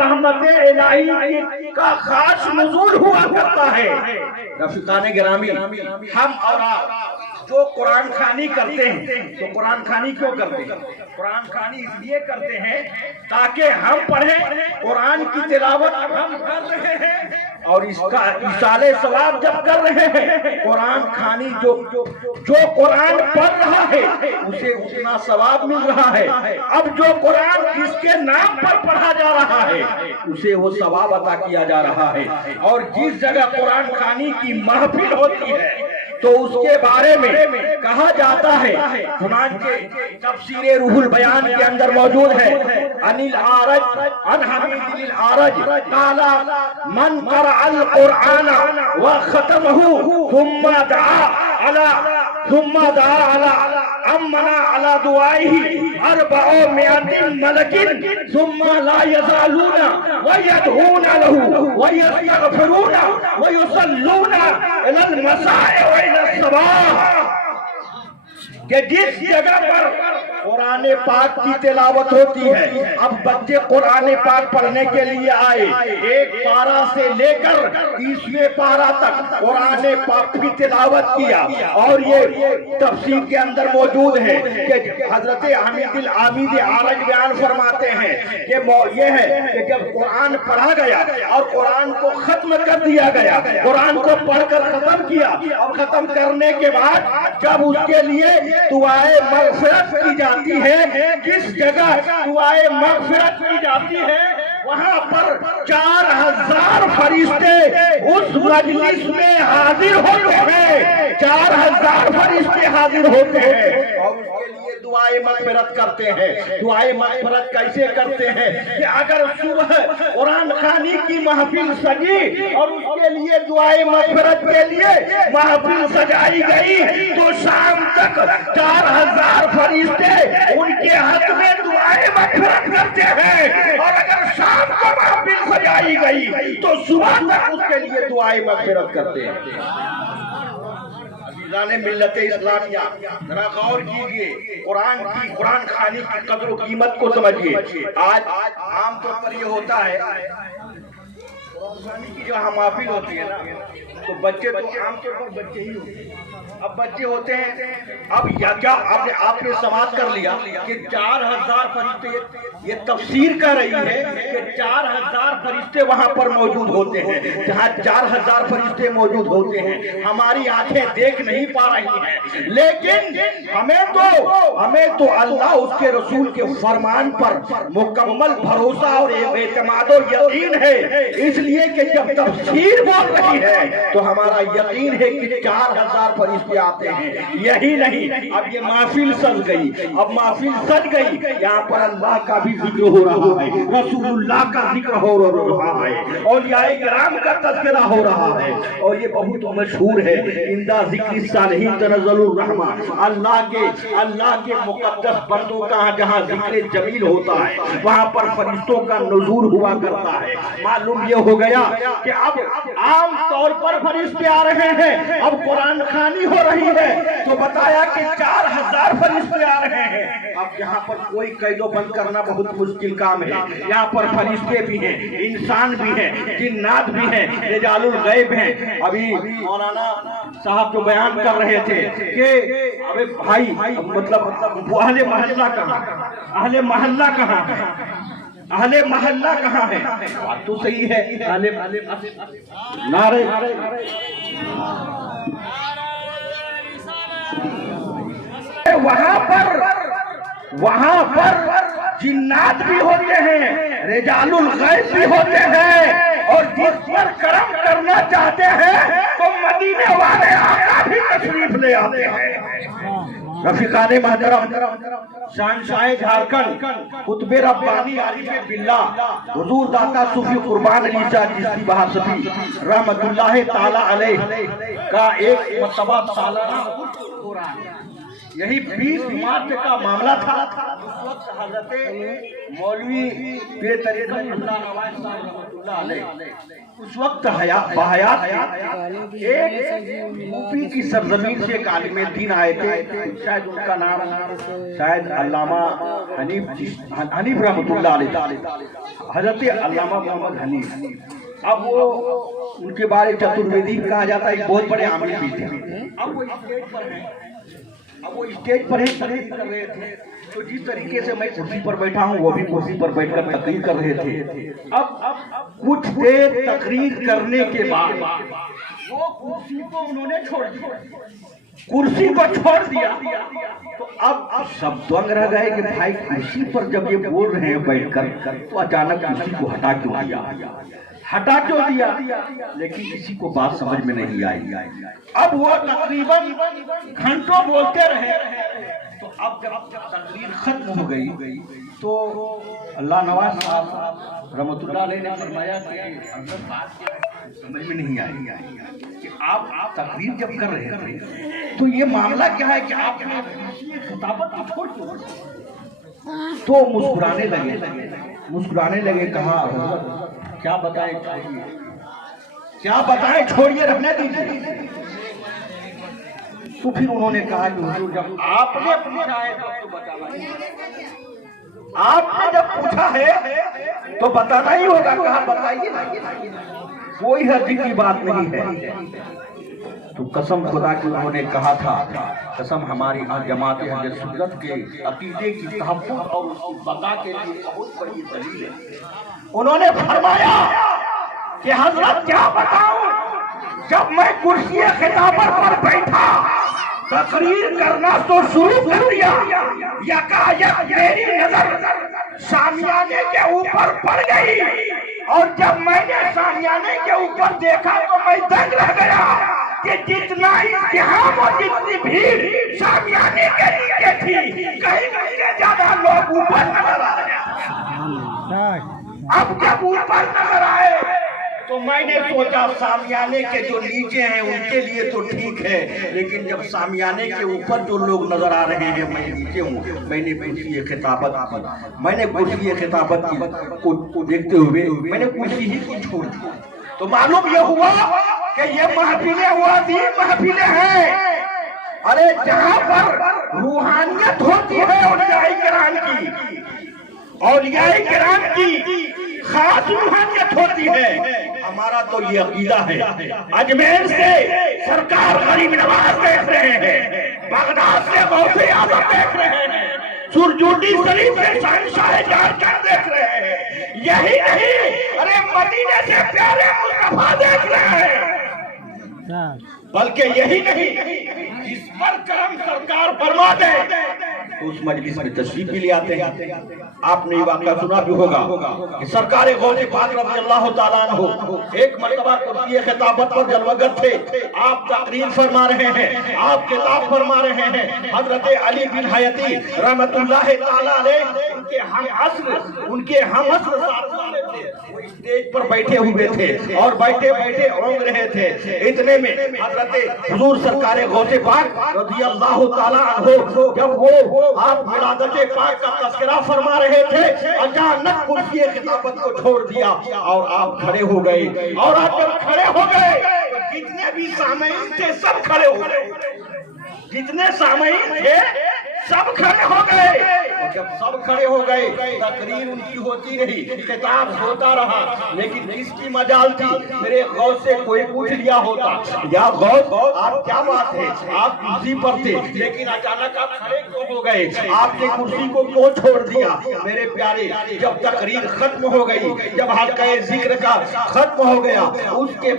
رحمت الہی کا خاص نزول ہوا کرتا ہے۔ رفیقان گرامی، ہم اور آپ جو قرآن خوانی کرتے ہیں تو قرآن خوانی کیوں کرتے ہیں؟ قرآن خوانی اس لیے کرتے ہیں تاکہ ہم پڑھیں، قرآن کی تلاوت ہم کر رہے ہیں اور اس کا ایصال ثواب جب کر رہے ہیں، قرآن خوانی جو قرآن پڑھ رہا ہے اسے اتنا ثواب مل رہا ہے۔ اب جو قرآن جس کے نام پر پڑھا جا رہا ہے اسے وہ ثواب عطا کیا جا رہا ہے۔ اور جس جگہ قرآن خوانی کی محفل ہوتی ہے تو اس کے بارے میں کہا جاتا ہے، چنانچہ تفسیر روح البیان کے اندر موجود ہے، عن العارج عن حمید العارج قال من قرأ القرآن وختمه ثم دعا على امنا على دعائه 400 ملك ثم لا يزالون ويدعون له ويستغفرون ويصلون الى المساء والى الصباح، کہ جس جگہ پر قرآن پاک کی تلاوت ہوتی ہے، اب بچے قرآن پاک پڑھنے کے لیے آئے، ایک پارہ سے لے کر 30ویں پارہ تک قرآن پاک کی تلاوت کیا، اور یہ تفسیر کے اندر موجود ہے کہ حضرت حمید العامد عارج بیان فرماتے ہیں کہ یہ ہے کہ جب قرآن پڑھا گیا اور قرآن کو ختم کر دیا گیا، قرآن کو پڑھ کر ختم کیا، اور ختم کرنے کے بعد جب اس کے لیے دعائے مغفرت کی جاتی ہے، جس جگہ دعائے مغفرت کی جاتی ہے وہاں پر 4000 فرشتے اس مجلس میں حاضر ہوتے ہیں، 4000 فرشتے حاضر ہوتے ہیں اور اس کے لیے دعائے مغفرت کرتے ہیں۔ دعائے مغفرت کیسے کرتے ہیں کہ اگر صبح قرآن خوانی کی محفل سجی اور اس کے لیے دعائے مغفرت کے لیے محفل سجائی گئی تو شام تک 4000 فرشتے ان کے حق میں دعائے مغفرت کرتے ہیں، اور اگر شام کو محفل سجائی گئی تو صبح تک اس کے لیے دعائے مغفرت کرتے ہیں۔ عزیزان ملت اسلامیہ، ذرا غور کیجئے، قرآن خوانی کی قدر و قیمت کو سمجھیے۔ آج عام طور پر یہ ہوتا ہے قرآن خوانی کی جو محفل ہوتی ہے نا تو بچے تو عام طور پر بچے ہی ہوتے ہیں۔ اب بچے ہوتے ہیں، اب کیا آپ نے سماعت کر لیا کہ 4000 فرشتے، یہ تفسیر کر رہی ہے کہ 4000 فرشتے وہاں پر موجود ہوتے ہیں۔ جہاں 4000 فرشتے موجود ہوتے ہیں ہماری آنکھیں دیکھ نہیں پا رہی ہیں، لیکن ہمیں تو اللہ اس کے رسول کے فرمان پر مکمل بھروسہ اور اعتماد و یقین ہے، اس لیے کہ جب تفسیر بول رہی ہے تو ہمارا یقین ہے کہ 4000 فرشتے آتے ہیں۔ یہی نہیں، اب یہ محفل سج گئی، اب محفل سج گئی، یہاں پر اللہ کا بھی ذکر ہو رہا ہے، رسول اللہ کا ذکر ہو رہا ہے، اولیاء کرام کا تذکرہ ہو رہا ہے، اور یہ بہت مشہور ہے، عند ذکر الصالحین تنزل الرحمہ، اللہ کے مقدس بندوں کا جہاں ذکر جمیل ہوتا ہے وہاں پر فرشتوں کا نزول ہوا کرتا ہے۔ معلوم یہ ہو گیا کہ اب عام طور پر فرشتے آ رہے ہیں، اب قرآن خوانی ہو رہی ہے تو بتایا کہ 4000 فرشتے آ رہے ہیں۔ اب یہاں پر کوئی قید و بند کرنا بہت مشکل کام ہے، یہاں پر فرشتے بھی ہیں، انسان بھی ہیں، جنات بھی ہیں، رجال الغیب ہیں۔ ابھی مولانا صاحب جو بیان کر رہے تھے کہ ابے بھائی مطلب اہل محلہ کہاں، اہل محلہ کہاں ہے، اہل محلہ کہاں ہے؟ بات تو صحیح ہے، نعرے وہاں پر جنات بھی ہوتے ہیں، رجال الغیب بھی ہوتے ہیں، اور جس پر کرم کرنا چاہتے ہیں تو مدینے والے آقا بھی تشریف لے آتے ہیں۔ رفیقان محترم، شہنشاہ جھارکھنڈ قطب ربانی عارف باللہ حضور داتا صوفی قربان علی شاہ چشتی بہاشتی رحمت اللہ تعالی علیہ کا ایک مرتبہ سالانہ یہی 20 مارچ کا معاملہ تھا. اس وقت حضرت مولوی پیر طریقت اللہ نواز صاحب رحمۃ اللہ علیہ اس وقت بحیات ایک یوپی کی سرزمین سے ایک عالم دین آئے تھے. شاید ان کا نام شاید علامہ حنیف رحمۃ اللہ علیہ، حضرت علامہ محمد حنیف. اب وہ ان کے بارے چترویدی کہا جاتا ہے، ایک بہت بڑے عامل بھی تھے. اب وہ اسٹیج پر ہی تقریر کر رہے تھے. تو جس طریقے سے میں کرسی پر بیٹھا ہوں وہ بھی کرسی پر بیٹھ کر تقریر کر رہے تھے. اب کچھ دیر تقریر کرنے کے بعد وہ کرسی کو انہوں نے چھوڑ دیا، کرسی کو چھوڑ دیا. تو اب سب دنگ رہ گئے کہ بھائی کرسی پر جب یہ بول رہے ہیں بیٹھ کر تو اچانک کرسی کو ہٹا کیوں دیا؟ لیکن کسی کو بات سمجھ میں نہیں آئی. اب وہ تقریباً گھنٹوں بولتے رہے. تو اب جب تقریر ختم ہو گئی تو اللہ نواز صاحب رحمۃ اللہ علیہ نے فرمایا کہ بات سمجھ میں نہیں آئی کہ آپ تقریر جب کر رہے تھے تو یہ معاملہ کیا ہے کہ آپ نے خطابت کو چھوڑ دیا. تو مسکرانے لگے. کہا کیا بتائیں چھوڑیے، رہنے دیجیے. تو پھر انہوں نے کہا کہ حضور جب آپ نے پوچھا ہے تو بتانا، آپ نے جب پوچھا ہے تو بتانا ہی ہوگا. کہا بتائیے، کوئی حرج کی بات نہیں ہے. تو قسم خدا کی انہوں نے کہا تھا، قسم ہماری جماعت اہل سنت کے عقیدے کی تحفظ اور اس کی بقا کے لیے بہت بڑی دلیل ہے. انہوں نے فرمایا کہ حضرت کیا بتاؤں، جب میں کرسی خطابت پر بیٹھا تقریر کرنا تو شروع کر دیا، یکایک میری نظر شامیانے کے اوپر پڑ گئی، اور جب میں نے شامیانے کے اوپر دیکھا تو میں دنگ رہ گیا کہ جتنا ازدحام اور جتنی بھیڑ شامیانے کے نیچے تھی، کہیں سے زیادہ لوگ اوپر نظر آ رہے. اب جب اوپر نظر آئے تو میں نے سوچا شامیانے کے جو نیچے ہیں ان کے لیے تو ٹھیک ہے، لیکن جب شامیانے کے اوپر جو لوگ نظر آ رہے ہیں میں نیچے ہوں. میں نے کرسی خطابت کو دیکھتے ہوئے میں نے کرسی ہی کو چھوڑ دیا. تو معلوم یہ ہوا کہ یہ محفلیں عظیم محفلیں ہیں. ارے جہاں پر روحانیت ہوتی ہے اولیاء کرام کی خاص روحانیت ہوتی ہے. ہمارا تو یہ عقیدہ ہے. اجمیر سے سرکار غریب نواز دیکھ رہے ہیں، بغداد سے غوث اعظم دیکھ رہے ہیں، سرجوڈی شریف سے شہنشاہ جھارکھنڈ دیکھ رہے ہیں. یہی نہیں، ارے مدینے سے پیارے مصطفیٰ دیکھ رہے ہیں. بلکہ یہی نہیں، جس پر کرم سرکار فرما دے تو اس مجلس میں تشریف بھی لے آتے ہیں. آپ نے یہ واقعہ سنا بھی ہوگا کہ سرکار غوث پاک رضی اللہ تعالیٰ عنہ ایک مرتبہ کرسی خطابت پر جلوگر تھے. آپ تقریر فرما رہے ہیں، آپ خطاب فرما رہے ہیں. حضرت علی بن حیاتی رحمت اللہ تعالیٰ علیہ ان کے ہم عصر ساتھیوں میں تھے. وہ اسٹیج پر بیٹھے ہوئے تھے اور بیٹھے اونگ رہے تھے. اتنے میں حضرت حضور سرکار غوث پاک رضی اللہ تعالیٰ عنہ جب وہ آپ ولادت پاک کا تذکرہ فرما رہے تھے، اچانک کرسی خطابت کو چھوڑ دیا اور آپ کھڑے ہو گئے. اور آپ جب کھڑے ہو گئے تو جتنے بھی سامعین تھے سب کھڑے ہو گئے. جتنے سامعین تھے سب کھڑے ہو گئے. اور جب سب کھڑے ہو گئے تقریر ان کی ہوتی رہی، خطاب ہوتا رہا. لیکن کس کی مجال تھی؟ میرے غوث سے کوئی پوچھ لیا ہوتا، یا غوث آپ کیا بات ہے، آپ کرسی پر تھے لیکن اچانک آپ کھڑے کیوں ہو گئے، آپ نے کرسی کو کیوں چھوڑ دیا؟ میرے پیارے، جب تقریر ختم ہو گئی، جب حلقہ ذکر کا ختم ہو گیا، اس کے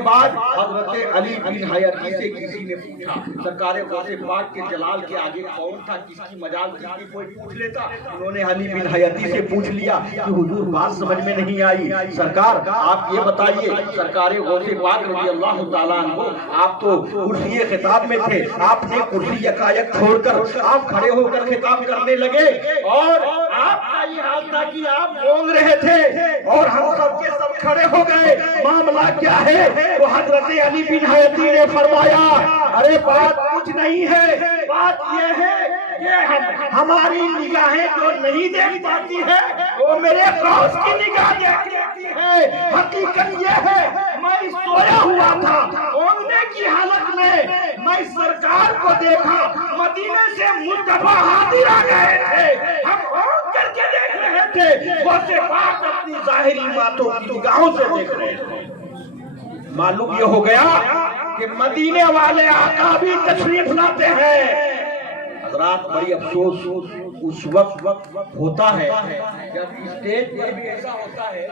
بعد حضرت علی بن حیاتی سے کسی نے پوچھا سرکار غوث پاک کے جلال کے آگے کون تھا، کس کی مجال تھی کہ کوئی پوچھ لیتا. انہوں نے علی بن حیاتی سے پوچھ لیا کہ حضور بات سمجھ میں نہیں آئی. سرکار آپ یہ بتائیے، سرکار غوث پاک رضی اللہ تعالیٰ عنہ آپ تو کرسی خطاب میں تھے، آپ نے کرسی یکایک چھوڑ کر آپ کھڑے ہو کر خطاب کرنے لگے اور آپ کا یہ حال تھا کہ آپ اونگ رہے تھے اور ہم سب کے سب کھڑے ہو گئے. معاملہ کیا ہے؟ تو حضرت علی بن حیاتی نے فرمایا ارے بات کچھ نہیں ہے، بات یہ ہے کہ ہماری نگاہیں جو نہیں دیکھ پاتی ہے وہ میرے غوث کی نگاہ دیکھ لیتی ہے. حقیقت یہ ہے میں سویا ہوا تھا, اونگنے کی حالت میں سرکار کو دیکھا, مدینے سے مصطفیٰ حاضر آ گئے تھے, ہم اونگ کر کے دیکھ رہے تھے, غوث پاک اپنی ظاہری باتوں کی نگاہوں سے دیکھ رہے تھے. معلوم یہ ہو گیا کہ مدینے والے آقا بھی تشریف لاتے ہیں. حضرات بڑی افسوس اس وقت ہوتا ہے جب اسٹیج پر بھی ایسا ہوتا ہے